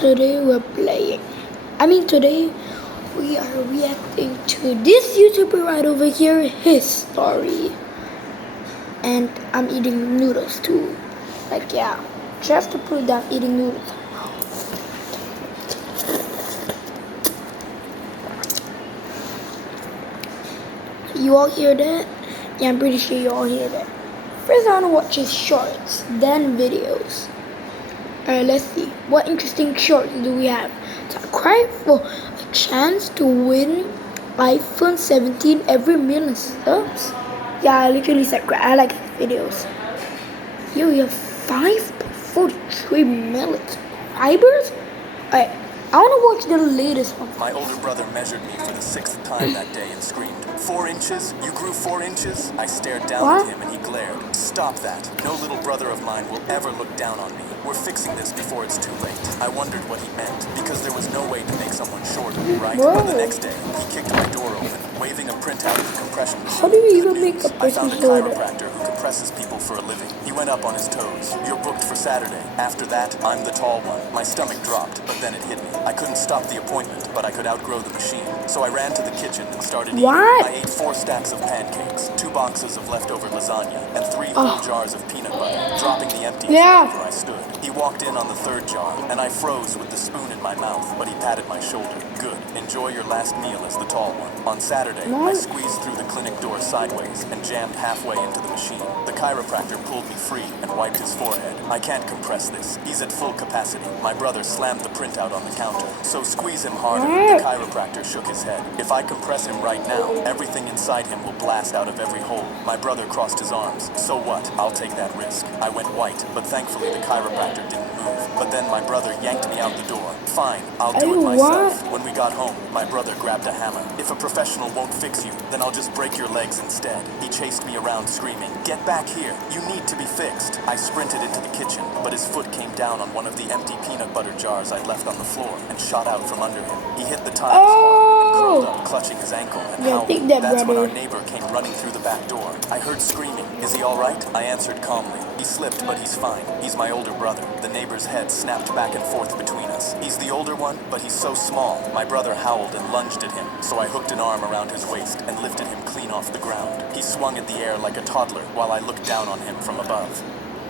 Today we're playing. Today we are reacting to this YouTuber right over here, his story. And I'm eating noodles too. Just to prove that I'm eating noodles. You all hear that? Yeah, I'm pretty sure you all hear that. First, I want to watch his shorts, then videos. Alright, let's see. What interesting shorts do we have? Subscribe for a chance to win iPhone 17 every million subs. Yeah, I literally subscribe. I like his videos. Yo, we have 5.43 million subscribers? Alright, I want to watch the latest one. My older brother measured me for the 6th time that day and screamed, 4 inches? You grew 4 inches? I stared down at him and he glared. Stop that. No little brother of mine will ever look down on me. We're fixing this before it's too late. I wondered what he meant, because there was no way to make someone shorter, right? Whoa. But the next day, he kicked my door open, waving a printout of the compression machine. How do you even make a I found person a shorter? chiropractor who compresses people for a living. He went up on his toes. You're booked for Saturday. After that, I'm the tall one. My stomach dropped, but then it hit me. I couldn't stop the appointment, but I could outgrow the machine. So I ran to the kitchen and started eating. What? I ate 4 stacks of pancakes, 2 boxes of leftover lasagna, and 3 whole jars of peanut butter, dropping the empties wherever I stood. He walked in on the 3rd jar, and I froze with the spoon in my mouth, but he patted my shoulder. Good. Enjoy your last meal as the tall one. On Saturday, I squeezed through the clinic door sideways and jammed halfway into the machine. The chiropractor pulled me free and wiped his forehead. I can't compress this. He's at full capacity. My brother slammed the printout on the counter. So squeeze him harder. The chiropractor shook his head. If I compress him right now, everything inside him will blast out of every hole. My brother crossed his arms. So what? I'll take that risk. I went white, but thankfully the chiropractor didn't move. But then my brother yanked me out the door. Fine, I'll do it myself. When we got home, my brother grabbed a hammer. If a professional won't fix you, then I'll just break your legs instead. He chased me around screaming, "Get back here! You need to be fixed!" I sprinted into the kitchen, but his foot came down on one of the empty peanut butter jars I'd left on the floor and shot out from under him. He hit the tiles hard and curled up, clutching his ankle and howled. That's when our neighbor came running through the back door. I heard screaming. Is he all right? I answered calmly. He slipped, but he's fine. He's my older brother. The neighbor's head snapped back and forth between us. He's the older one, but he's so small. My brother howled and lunged at him, so I hooked an arm around his waist and lifted him clean off the ground. He swung at the air like a toddler while I looked down on him from above.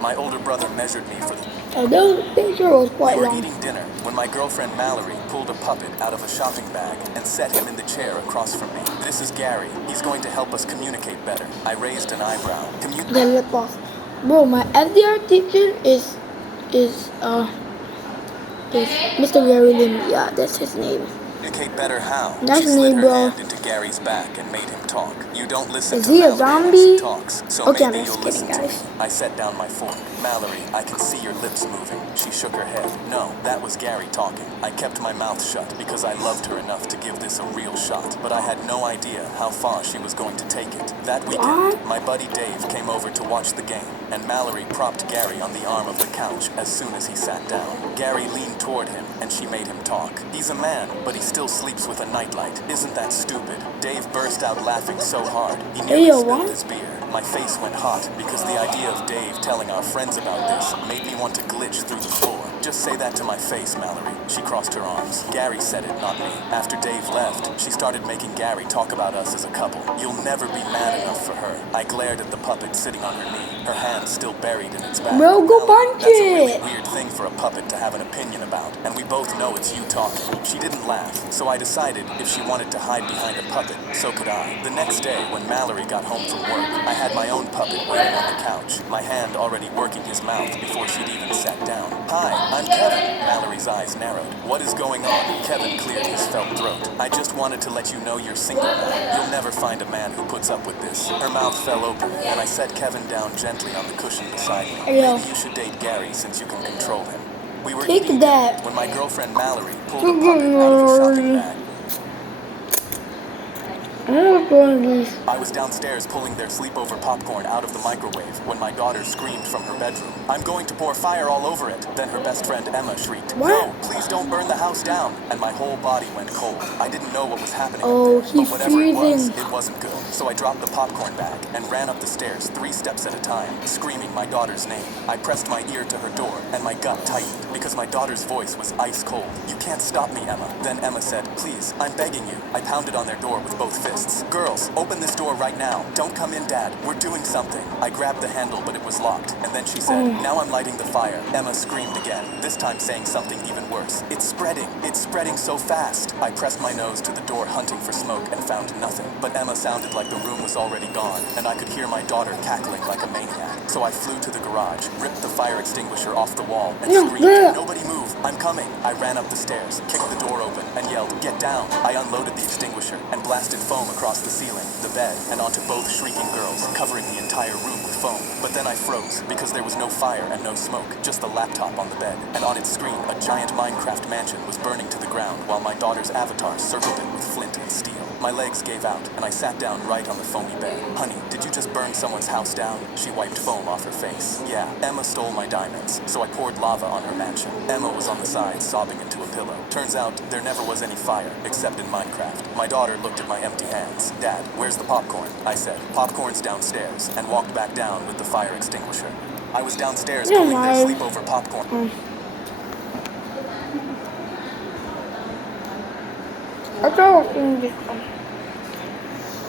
My older brother measured me for the... That picture was quite We were long. eating dinner when my girlfriend Mallory pulled a puppet out of a shopping bag and set him in the chair across from me. This is Gary. He's going to help us communicate better. I raised an eyebrow. The lip gloss. Bro, my FDR teacher is Mr. Gary Lim. Yeah, that's his name. Communicate better how? That's She slid me, her bro. hand into Gary's back and made him talk. You don't listen Is to he a Mallory when zombie? she talks, so Okay, I'm maybe just you'll kidding, listen to guys. me. I set down my fork. Mallory, I can see your lips moving. She shook her head. No, that was Gary talking. I kept my mouth shut because I loved her enough to give this a real shot, but I had no idea how far she was going to take it. That weekend, my buddy Dave came over to watch the game, and Mallory propped Gary on the arm of the couch as soon as he sat down. Gary leaned toward him, and she made him talk. He's a man, but he still sleeps with a nightlight. Isn't that stupid? Dave burst out laughing so hard, he nearly spilled his beer. My face went hot because the idea of Dave telling our friends about this made me want to glitch through the floor. Just say that to my face, Mallory. She crossed her arms. Gary said it, not me. After Dave left, she started making Gary talk about us as a couple. You'll never be man enough for her. I glared at the puppet sitting on her knee, her hand still buried in its back. Bro, go punch That's a really it. weird thing for a puppet to have an opinion about, and we both know it's you talking. She didn't laugh, so I decided if she wanted to hide behind a puppet, so could I. The next day, when Mallory got home from work, I had my own puppet waiting on the couch, my hand already working his mouth before she'd even sat down. Hi, I'm Kevin. Mallory's eyes narrowed. What is going on? Kevin cleared his felt throat. I just wanted to let you know you're single now. You'll never find a man who puts up with this. Her mouth fell open, and I set Kevin down gently on the cushion beside me. Yo. Maybe you should date Gary since you can control him. We were Take eating that. when my girlfriend Mallory pulled a puppet out of a shopping bag. I was downstairs pulling their sleepover popcorn out of the microwave when my daughter screamed from her bedroom. I'm going to pour fire all over it. Then her best friend Emma shrieked, What? No, please don't burn the house down. And my whole body went cold. I didn't know what was happening Oh, up there, he's but whatever it was, freezing. it wasn't good. So I dropped the popcorn bag and ran up the stairs 3 steps at a time, screaming my daughter's name. I pressed my ear to her door and my gut tightened because my daughter's voice was ice cold. "You can't stop me, Emma." Then Emma said, "Please, I'm begging you." I pounded on their door with both fists. "Girls, open this door right now. Don't come in, Dad. We're doing something." I grabbed the handle, but it was locked. And then she said, "Now I'm lighting the fire." Emma screamed again, this time saying something even worse. "It's spreading. It's spreading so fast." I pressed my nose to the door hunting for smoke and found nothing. But Emma sounded like the room was already gone, and I could hear my daughter cackling like a maniac. So I flew to the garage, ripped the fire extinguisher off the wall, and screamed, "Nobody move, I'm coming." I ran up the stairs, kicked the door open, and yelled, "Get down." I unloaded the extinguisher and blasted foam across the ceiling, the bed, and onto both shrieking girls, covering the entire room with foam. But then I froze, because there was no fire and no smoke, just the laptop on the bed, and on its screen, a giant Minecraft mansion was burning to the ground, while my daughter's avatar circled it with flint and steel. My legs gave out, and I sat down right on the foamy bed. "Honey, did you just burn someone's house down?" She wiped foam off her face. "Yeah, Emma stole my diamonds, so I poured lava on her mansion." Emma was on the side, sobbing into a pillow. Turns out, there never was any fire, except in Minecraft. My daughter looked at my empty hands. "Dad, where's the popcorn?" I said, "Popcorn's downstairs," and walked back down with the fire extinguisher. I was downstairs pulling their sleepover popcorn.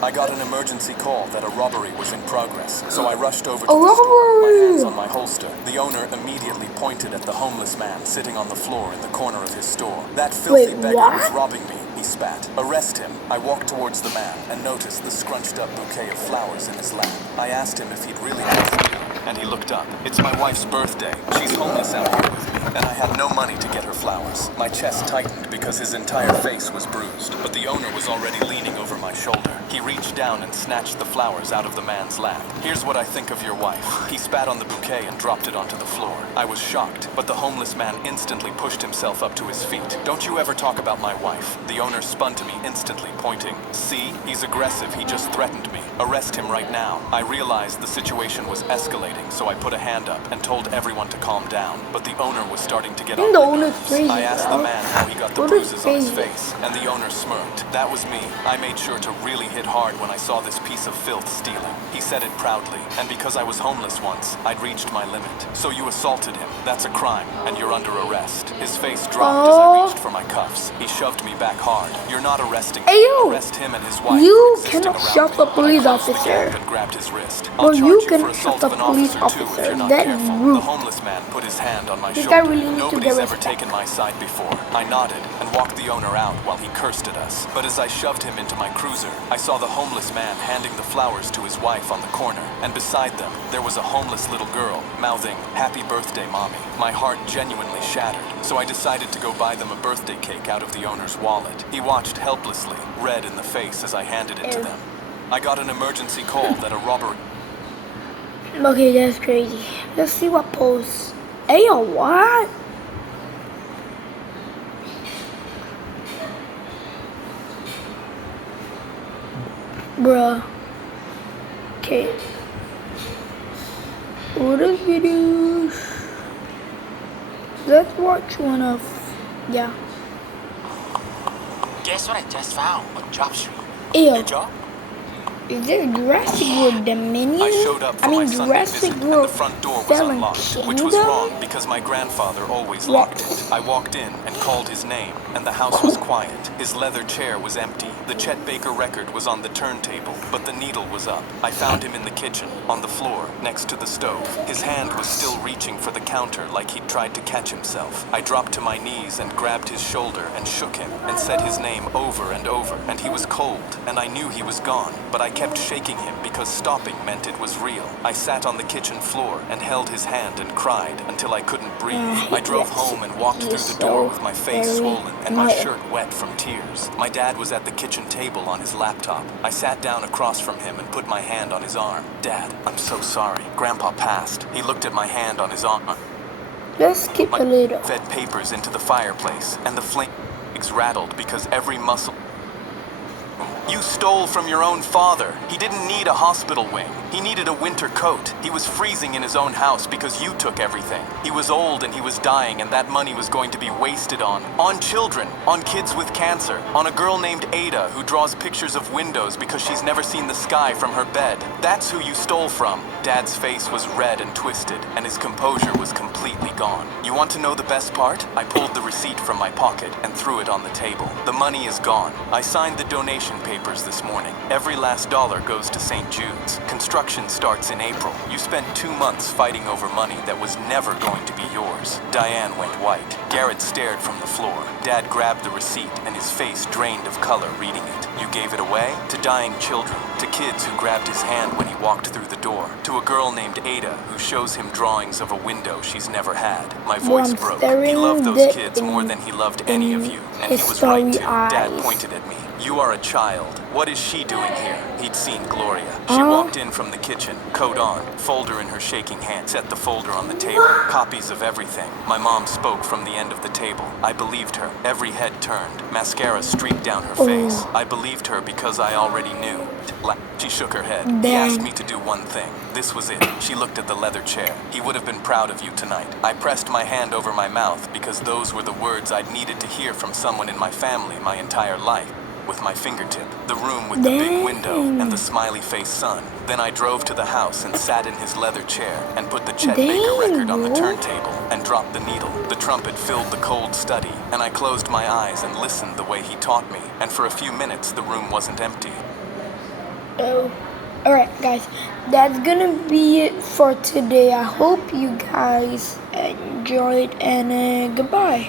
I got an emergency call that a robbery was in progress, so I rushed over to the store, my hands on my holster. The owner immediately pointed at the homeless man sitting on the floor in the corner of his store. "That filthy beggar was robbing me," he spat. "Arrest him." I walked towards the man and noticed the scrunched up bouquet of flowers in his lap. I asked him if he'd really have them, and he looked up. "It's my wife's birthday. She's homeless out here with me, and I have no money to get her flowers." My chest tightened because his entire face was bruised, but the owner was already leaning over my shoulder. He reached down and snatched the flowers out of the man's lap. "Here's what I think of your wife." He spat on the bouquet and dropped it onto the floor. I was shocked, but the homeless man instantly pushed himself up to his feet. "Don't you ever talk about my wife." The owner spun to me instantly, pointing. "See? He's aggressive. He just threatened me. Arrest him right now." I realized the situation was escalating, so I put a hand up and told everyone to calm down. But the owner was starting to get on my nerves. I asked the man how he got the bruises on his face, and the owner smirked. That was me. I made sure to really hit hard when I saw this piece of filth stealing. He said it proudly, and because I was homeless once, I'd reached my limit. "So you assaulted him. That's a crime, and you're under arrest." His face dropped as I reached for my cuffs. He shoved me back hard. "You're not arresting me. Arrest him and his wife." You cannot shove a police officer. And grabbed his wrist. Well, "I'll you charge you can for assault shove of a an police officer too if officer. you're not That's careful." rude. The homeless man put his hand on my This shoulder. guy really needs to Nobody's get ever respect. taken my side before. I nodded and walked the owner out while he cursed at us. But as I shoved him into my cruiser, I saw the homeless man handing the flowers to his wife on the corner, and beside them, there was a homeless little girl, mouthing, "Happy birthday, Mommy." My heart genuinely shattered, so I decided to go buy them a birthday cake out of the owner's wallet. He watched helplessly, red in the face as I handed it to them. I got an emergency call that a robbery... Okay, that's crazy. Let's see what posts. Hey, yo, what? Bruh. Okay. What are videos? Let's watch one of. Yeah. Guess what I just found on Job Street? Ew. New job? Is this Jurassic World Dominion? I showed up for my Sunday Jurassic visit, and the World front door was Fallen unlocked, which was Kingdom? wrong because my grandfather always locked it. I walked in and called his name, and the house was quiet. His leather chair was empty. The Chet Baker record was on the turntable, but the needle was up. I found him in the kitchen, on the floor, next to the stove. His hand was still reaching for the counter like he'd tried to catch himself. I dropped to my knees and grabbed his shoulder and shook him, and said his name over and over, and he was cold, and I knew he was gone, but I kept shaking him because stopping meant it was real. I sat on the kitchen floor and held his hand and cried until I couldn't breathe. I drove home and walked through the door with my face swollen and my shirt wet from tears. My dad was at the kitchen table on his laptop. I sat down across from him and put my hand on his arm. "Dad, I'm so sorry. Grandpa passed." He looked at my hand on his arm. Let's skip a little. Fed papers into the fireplace, and the flames rattled because every muscle... "You stole from your own father. He didn't need a hospital wing. He needed a winter coat. He was freezing in his own house because you took everything. He was old and he was dying, and that money was going to be wasted on children, on kids with cancer, on a girl named Ada who draws pictures of windows because she's never seen the sky from her bed. That's who you stole from. Dad's face was red and twisted, and his composure was completely gone. You want to know the best part? I pulled the receipt from my pocket and threw it on the table. The money is gone. I signed the donation papers this morning. Every last dollar goes to St. Jude's. Construction starts in April. You spent 2 months fighting over money that was never going to be yours. Diane went white. Garrett stared from the floor. Dad grabbed the receipt and his face drained of color reading it. You gave it away to dying children, to kids who grabbed his hand when he walked through the door, to a girl named Ada who shows him drawings of a window she's never had. My voice broke. He loved those kids more than he loved any of you, and he was right too. Dad pointed at me. You are a child. What is she doing here? He'd seen Gloria. She walked in from the kitchen, coat on, folder in her shaking hand, set the folder on the table, copies of everything. My mom spoke from the end of the table. I believed her. Every head turned. Mascara streaked down her face. I believed her because I already knew. She shook her head. He asked me to do one thing. This was it. She looked at the leather chair. He would have been proud of you tonight. I pressed my hand over my mouth because those were the words I'd needed to hear from someone in my family my entire life. With my fingertip, the room with the big window and the smiley face sun. Then I drove to the house and sat in his leather chair and put the Chet Baker record on the turntable and dropped the needle. The trumpet filled the cold study, and I closed my eyes and listened the way he taught me. And for a few minutes, the room wasn't empty. Oh, alright guys, that's gonna be it for today. I hope you guys enjoyed, and goodbye.